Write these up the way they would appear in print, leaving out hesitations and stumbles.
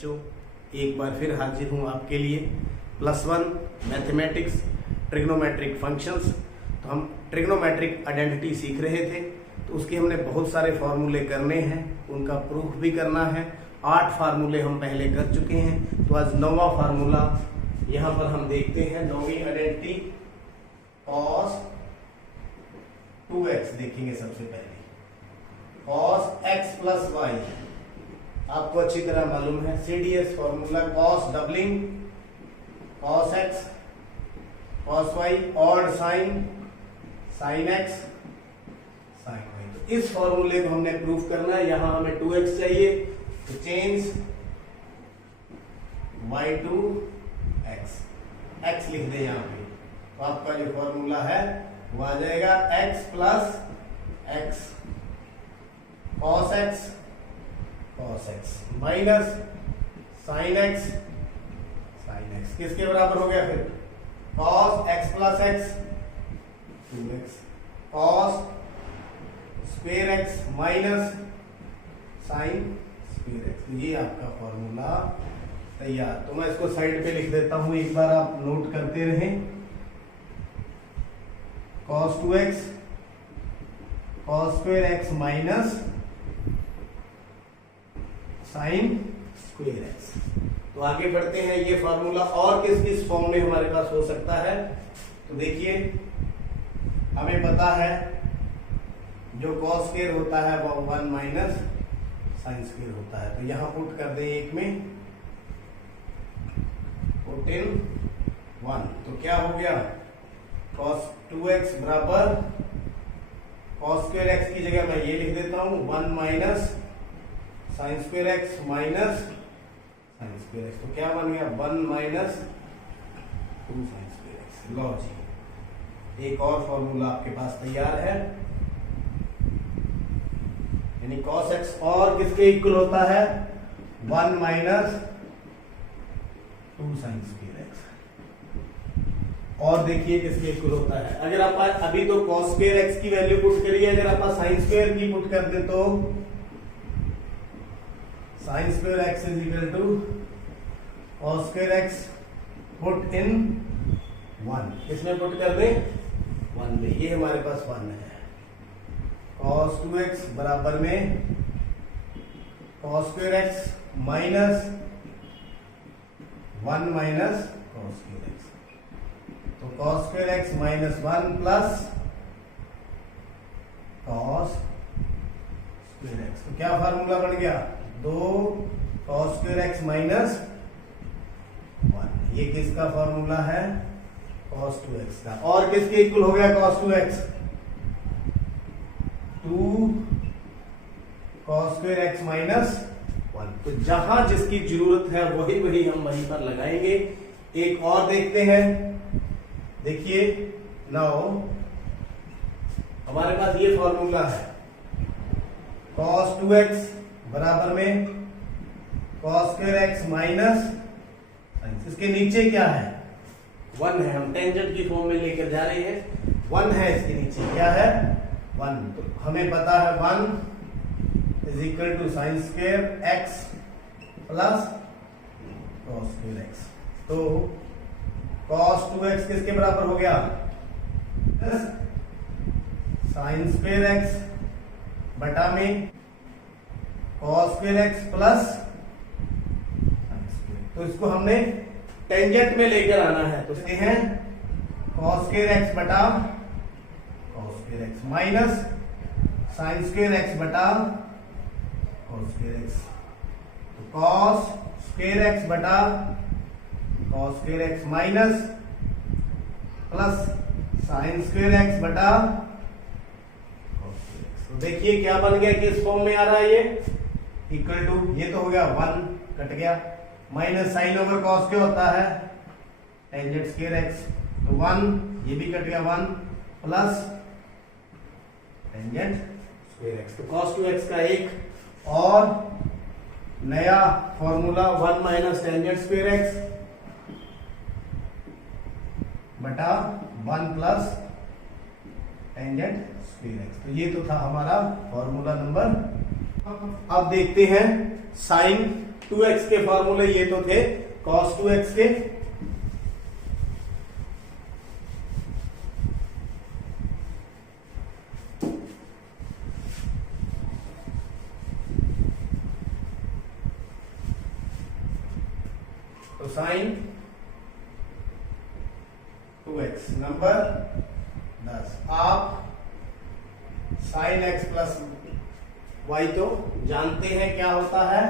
बच्चों, एक बार फिर हाजिर हूँ आपके लिए +1 मैथमेटिक्स ट्रिग्नोमेट्रिक फंक्शंस। तो हम ट्रिग्नोमेट्रिक आइडेंटिटी सीख रहे थे, तो उसके हमने बहुत सारे फार्मूले करने हैं, उनका प्रूफ भी करना है। 8 फार्मूले हम पहले कर चुके हैं, तो आज 9वां फार्मूला यहाँ पर हम देखते हैं। 9वीं आइडेंटिटी cos 2x देखेंगे। सबसे पहले cos x + y आपको अच्छी तरह मालूम है, CDS formula cos doubling cos x cos y और sin x sin y। तो इस फॉर्मूले को हमने प्रूफ करना है। यहां हमें 2x चाहिए, तो चेंज y to x लिख दे यहां पे। तो आपका जो फॉर्मूला है वो आ जाएगा x + x cos x minus sin x किसके बराबर हो गया? फिर cos x + x 2x cos square x minus sin square x। ये आपका फॉर्मूला तैयार। तो मैं इसको साइड पे लिख देता हूं, एक बार आप नोट करते रहें। cos 2x cos square x minus sin square x। तो आगे बढ़ते हैं। ये फॉर्मूला और किस किस फॉर्म में हमारे पास हो सकता है? तो देखिए, हमें पता है जो cos स्क्वायर होता है वो 1 माइनस sin स्क्वायर होता है। तो यहां पुट कर दें, एक में पुट इन 1। तो क्या हो गया? cos 2x बराबर cos स्क्वायर x की जगह मैं ये लिख देता हूं 1 minus sin square x minus sin square x। तो क्या बन गया? 1 माइनस 2 sin स्क्वायर x। लो जी, एक और फॉर्मूला आपके पास तैयार है, यानी cos x और किसके इक्वल होता है? 1 माइनस 2 sin स्क्वायर x। और देखिए किसके इक्वल होता है। अगर आप अभी तो cos स्क्वायर x की वैल्यू पुट करिए, अगर आप sin स्क्वायर की पुट कर दे तो sin square x is equal to cos square x put in 1। किसमें पुट कर दे? 1 में। ये हमारे पास 1 है। cos 2x बराबर में cos square x minus 1 minus cos square x। तो cos square x minus 1 plus cos square x। तो क्या फार्मूला बन गया? 2 cos स्क्वायर x माइनस 1। ये किसका फॉर्मूला है? cos 2x का। और किसके इक्वल हो गया cos 2x? 2 cos square x minus 1। तो जहां जिसकी जरूरत है वही हम वहीं पर लगाएंगे। एक और देखते हैं। देखिए, नाउ हमारे पास ये फॉर्मूला है cos 2x बराबर में cos स्क्वायर x माइनस, इसके नीचे क्या है? 1 है। हम टेंजेंट की फॉर्म में लेकर जा रहे हैं। 1 है, इसके नीचे क्या है? 1। तो हमें पता है 1 is equal to sin square x plus cos square x। तो cos 2x किसके बराबर हो गया? sin स्क्वायर x बटा में cos square x plus sin square. तो इसको हमने टेंजेंट में लेकर आना है। तो इसके हैं cos स्क्वायर x बटा cos square x minus sin square x बटा cos स्क्वायर x। तो cos स्क्वायर x बटा cos square x minus plus sin square x बटा cos स्क्वायर x। तो देखिए क्या बन गया, किस फॉर्म में आ रहा है? ये इक्वल टू, ये तो हो गया 1 कट गया, माइनस साइन ओवर कॉस क्या होता है? Tangent square x। तो 1, ये भी कट गया 1 प्लस टेंजेंट स्क्वायर x। तो cos 2x का एक और नया formula 1 minus tangent square x बटा 1 प्लस टेंजेंट स्क्वायर x। तो ये तो था हमारा फॉर्मूला नंबर। अब देखते हैं साइन 2x के फॉर्मूले ये तो थे cos 2x के। तो साइन 2x नंबर 10। आप साइन x प्लस वाई तो जानते हैं क्या होता है,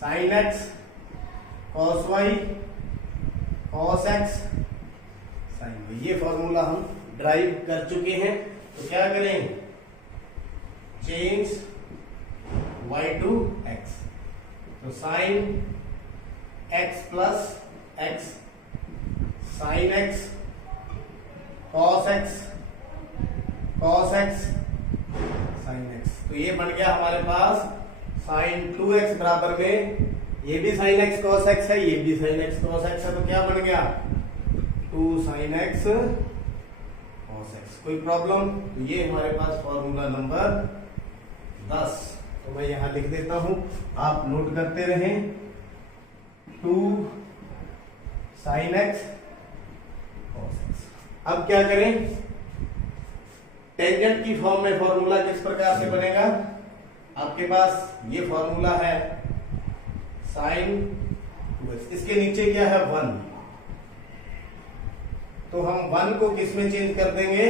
sine x cos y cos x sine y, ये फॉर्मूला हम ड्राइव कर चुके हैं। तो क्या करें, चेंज y टू x, तो sine x plus x sine x cos x cos x sine x। तो ये बन गया हमारे पास साइन 2x बराबर में, ये भी साइन x कॉस x है, ये भी साइन x कॉस x है, तो क्या बन गया 2 साइन x कॉस x। कोई प्रॉब्लम? तो ये हमारे पास फॉर्मूला नंबर 10। तो मैं यहां लिख देता हूं, आप नोट करते रहें। 2 साइन x कॉस x। अब क्या करें, टेंजेंट की फॉर्म में फॉर्मूला किस प्रकार से बनेगा, आपके पास ये फॉर्मूला है साइन 2x, इसके नीचे क्या है 1, तो हम 1 को किस में चेंज कर देंगे,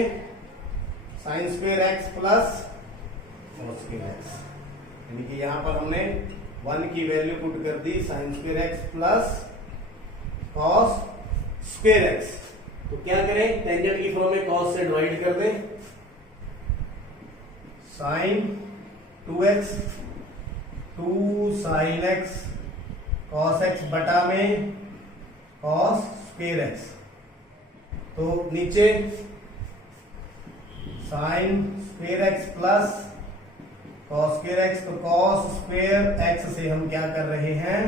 sign square x plus cos square x, यानी कि यहां पर हमने 1 की वैल्यू पुट कर दी sine square x plus cos square x। तो क्या करें, टेंजेंट की फॉर्म में कॉस से डिवाइड कर दें, sine 2x 2 sine x cos x बटा में कॉस स्क्वायर x, तो नीचे sine square x plus cos square x, तो कॉस स्क्वायर x से हम क्या कर रहे हैं,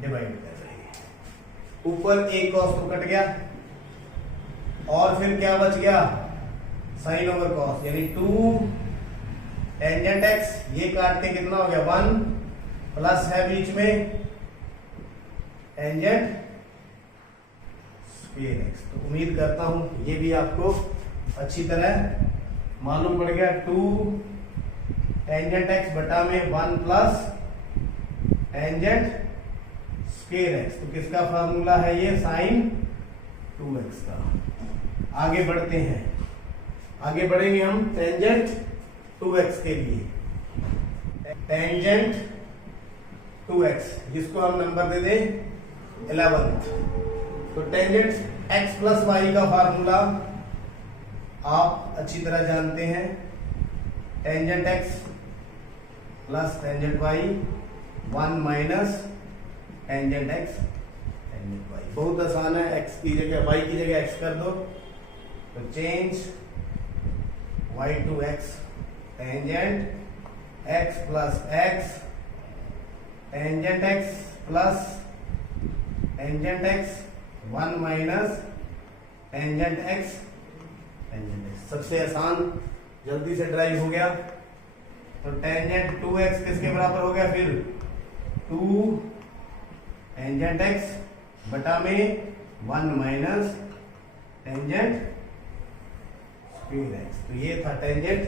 डिवाइड कर रहे हैं। ऊपर एक कॉस तो कट गया और फिर क्या बच गया, साइन ओवर कॉस, यानी 2 टेंजेंट x, ये काट के कितना हो गया 1, प्लस है बीच में टेंजेंट स्क्वायर x। तो उम्मीद करता हूं ये भी आपको अच्छी तरह मालूम पड़ गया। 2 टेंजेंट x बटा में 1 प्लस टेंजेंट स्क्वायर x, तो किसका फार्मूला है ये, साइन 2x का। आगे बढ़ते हैं, आगे बढ़ेंगे हम टेंजेंट 2x के लिए। टेंजेंट 2x जिसको हम नंबर दे दें 11, तो टेंजेंट x प्लस वाई का फार्मूला आप अच्छी तरह जानते हैं, tangent x plus tangent y 1 minus tangent x tangent y। बहुत आसान है, x की जगह y की जगह x कर दो, तो change y to x, tangent x plus x tangent x plus tangent x 1 minus tangent x tangent x। सबसे आसान, जल्दी से ड्राइव हो गया। तो टेंजेंट 2x किसके बराबर हो गया, फिर 2 टेंजेंट x बटा में 1 माइनस टेंजेंट स्क्वायर x। तो ये था टेंजेंट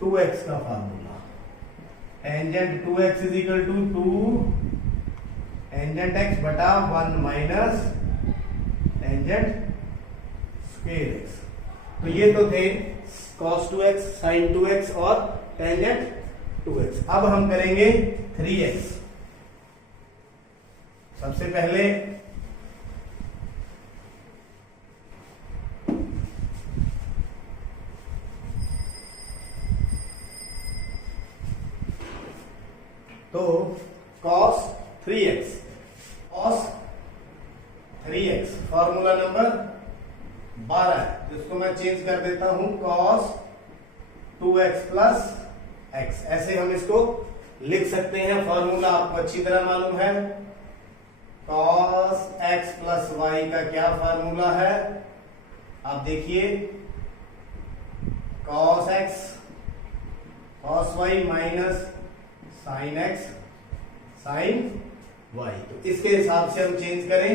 2x का formula. Tangent 2x is equal to 2 tangent x बटा 1 माइनस टेंजेंट स्क्वायर x। तो ये तो थे cos 2x, sin 2x और टेंजेंट 2x। अब हम करेंगे 3x। सबसे पहले तो cos 3x, cos 3x formula number 12 है, जिसको मैं चेंज कर देता हूं cos 2x प्लस x। ऐसे हम इसको लिख सकते हैं, फॉर्मूला आपको अच्छी तरह मालूम है। cos x प्लस y का क्या फार्मूला है, आप देखिए, cos x cos y minus sin x sine y। तो इसके हिसाब से हम चेंज करें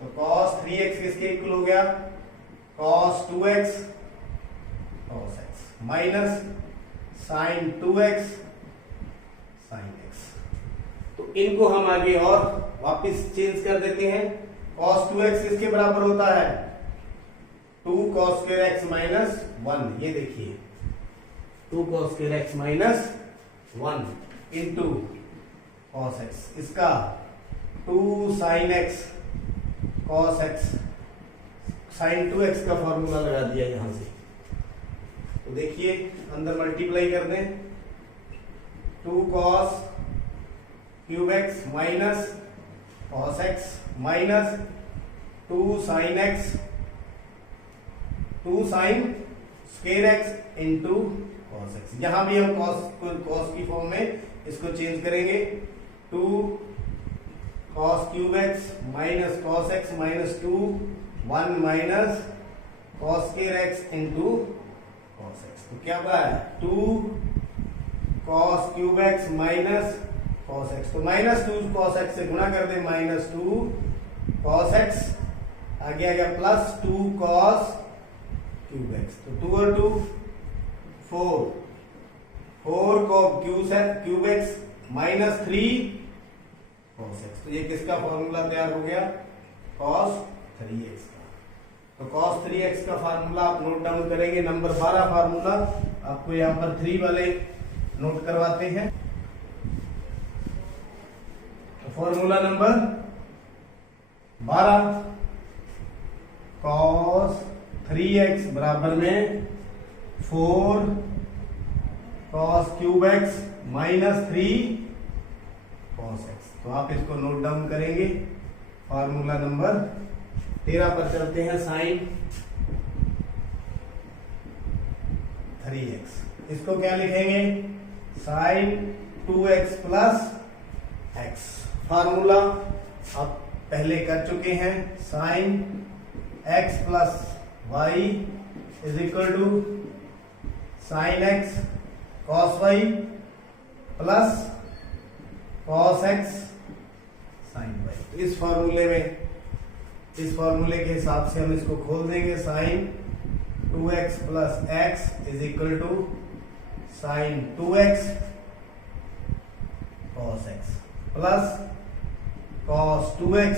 तो cos 3x किसके इक्वल हो गया, cos 2x cos x minus sin 2x sin x। तो इनको हम आगे और वापस चेंज कर देते हैं। cos 2x किसके बराबर होता है, 2 cos square x माइनस 1। ये देखिए 2 cos square x minus 1 into cos x, इसका 2 sin x cos x sin 2x का फॉर्मूला लगा दिया यहां से। तो देखिए अंदर मल्टीप्लाई कर दें, 2 cos cube x minus cos x minus 2 sin x 2 sin square x into cos x। यहां भी हम cos की फॉर्म में इसको चेंज करेंगे, 2 cos cube x minus cos x minus 2 1 minus cos square x into cos x। तो क्या बना है, 2 cos cube x minus cos x। तो माइनस 2 cos x से गुणा कर दे, माइनस 2 cos x आगे आ गया प्लस 2 cos क्यूब x। तो 2 और 2 4 को cube x minus 3 cos x। तो ये किसका फॉर्मूला तैयार हो गया, cos 3x का। तो cos 3x का फार्मूला आप नोट डाउन करेंगे, नंबर 12 फार्मूला आपको यहां पर 3 वाले नोट करवाते हैं। तो फॉर्मूला नंबर 12 cos 3x बराबर में 4 cos cube x minus 3 cos x। तो आप इसको नोट डाउन करेंगे। फॉर्मूला नंबर 13 पर चलते हैं, साइन 3x। इसको क्या लिखेंगे, sign 2x plus x। Formula आप पहले कर चुके हैं, sine x plus y is equal to sine x cos y plus cos x sin y। तो इस फॉर्मूले के हिसाब से हम इसको खोल देंगे, sine 2x plus x is equal to sine 2x cos x plus cos 2x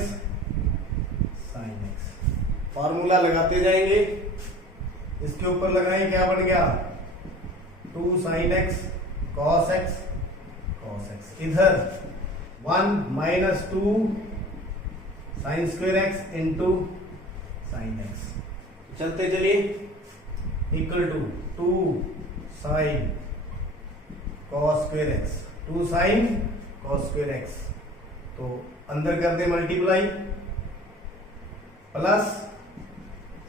sin x। Formula लगाते जाएंगे, इसके ऊपर लगाएं, क्या बन गया, 2 sin x cos x cos x। इधर 1 माइनस 2 sine square x into sine x। चलते चलिए, equal to 2 sine cos square x 2 sine cos square x। तो अंदर कर दे multiply, plus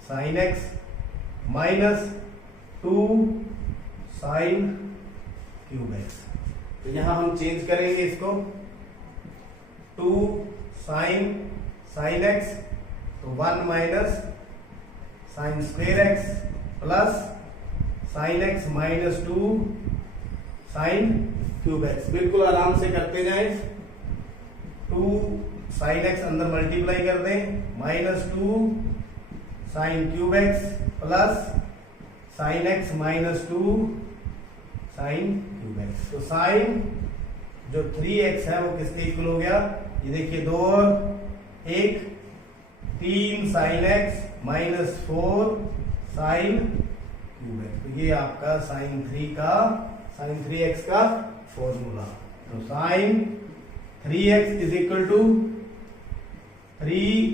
sine x minus 2 sine cube x। तो यहां हम चेंज करेंगे इसको, 2 साइन x तो 1 minus sign square x plus sine x minus 2 sine cube x। बिल्कुल आराम से करते जाएं, 2 साइन x अंदर मल्टीप्लाई कर दें, minus 2 sine cube x plus sine x minus 2 sine cube x। तो साइन जो 3x है वो किसके इक्वल हो गया, ये देखिए 2 और 1 3 sine x minus 4 sine cube x। तो ये आपका साइन 3x का फॉर्मूला। तो sine 3x is equal to 3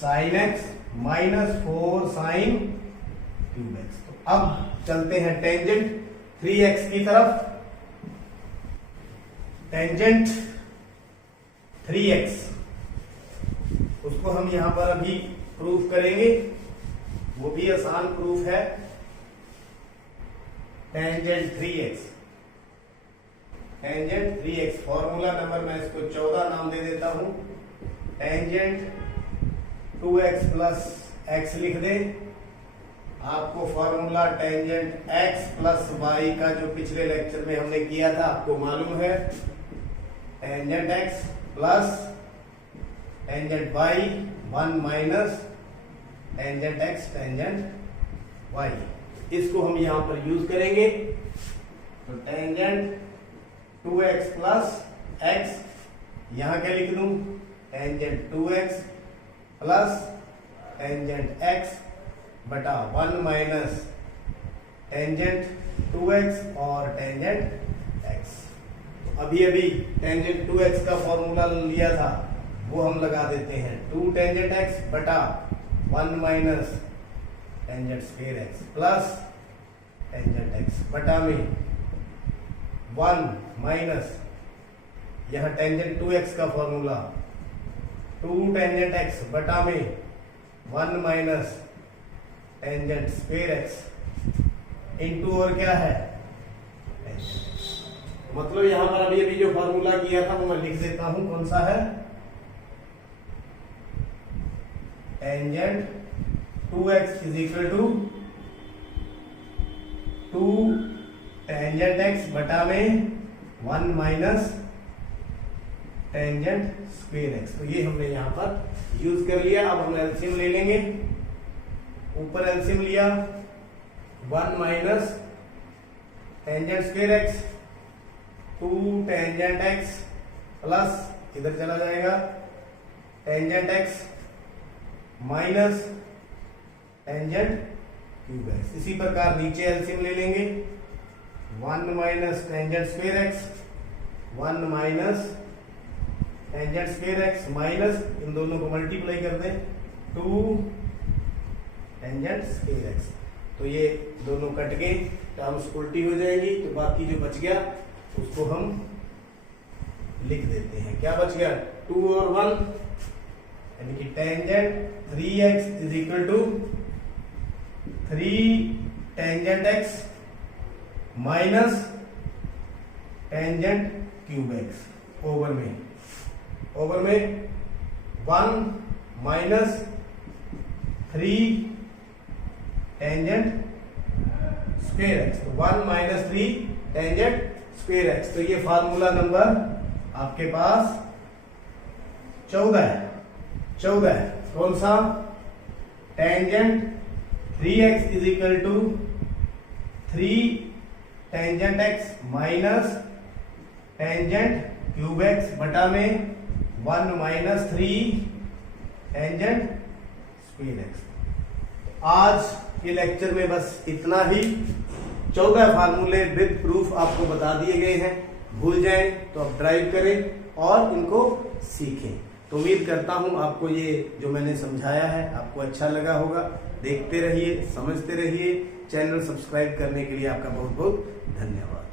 sine x minus 4 sine cube x। तो अब चलते हैं टेंजेंट 3x की तरफ। टेंजेंट 3x उसको हम यहां पर अभी प्रूफ करेंगे, वो भी आसान प्रूफ है। टेंजेंट 3x फॉर्मूला नंबर मैं इसको 14 नाम दे देता हूं। टेंजेंट 2x प्लस x लिख दे। आपको formula tangent x plus y का जो पिछले लेक्चर में हमने किया था आपको मालूम है। Tangent x plus tangent y 1 minus tangent x tangent y, इसको हम यहां पर यूज करेंगे। तो टेंजेंट 2x प्लस एक्स, यहां क्या लिख दूं, tangent 2x plus tangent x बटा 1 माइनस टेंजेंट 2x और टेंजेंट x। तो अभी अभी टेंजेंट 2x का फॉर्मूला लिया था, वो हम लगा देते हैं। 2 टेंजेंट x बटा 1 minus tangent square x plus tangent x बटा में 1 माइनस, यह टेंजेंट 2x का फॉर्मूला 2 टेंजेंट x बटा में 1 minus tangent square x into और क्या है, मतलब यहां पर अभी अभी जो फॉर्मूला किया था वो मैं लिख देता हूं, कौन सा है, tangent 2x is equal to 2 tangent x बटा में 1 माइनस टेंजेंट स्क्वायर x। तो ये हमने यहां पर यूज कर लिया। अब हम एलसीएम ले लेंगे, ऊपर एलसीएम लिया 1 minus tangent square x 2 tangent x plus इधर चला जाएगा tangent x minus tangent cube x। इसी प्रकार नीचे एलसीएम ले लेंगे 1 minus tangent square x 1 minus tangent square x माइनस इन दोनों को मल्टीप्लाई कर दें 2 टेंजेंट स्क्वायर x। तो ये दोनों कट गए, टर्म्स उल्टी हो जाएंगी, तो बाकी जो बच गया उसको हम लिख देते हैं। क्या बच गया, 2 और 1, यानी कि tangent 3x is equal to 3 tangent x minus tangent cube x over में 1 माइनस 3 टेंजेंट स्क्वायर x। तो 1 माइनस 3 टेंजेंट स्क्वायर x। तो ये फार्मूला नंबर आपके पास 14 है। कौन सा, tangent 3x is equal to 3 tangent x minus tangent cube x बटा में 1 माइनस 3 टेंजेंट स्क्वायर x। आज के लेक्चर में बस इतना ही। 14 फार्मूले विद प्रूफ आपको बता दिए गए हैं। भूल जाएं तो आप ड्राइव करें और इनको सीखें। तो उम्मीद करता हूं आपको ये जो मैंने समझाया है आपको अच्छा लगा होगा। देखते रहिए, समझते रहिए। चैनल सब्सक्राइब करने के लिए आपका बहुत बहुत धन्यवाद।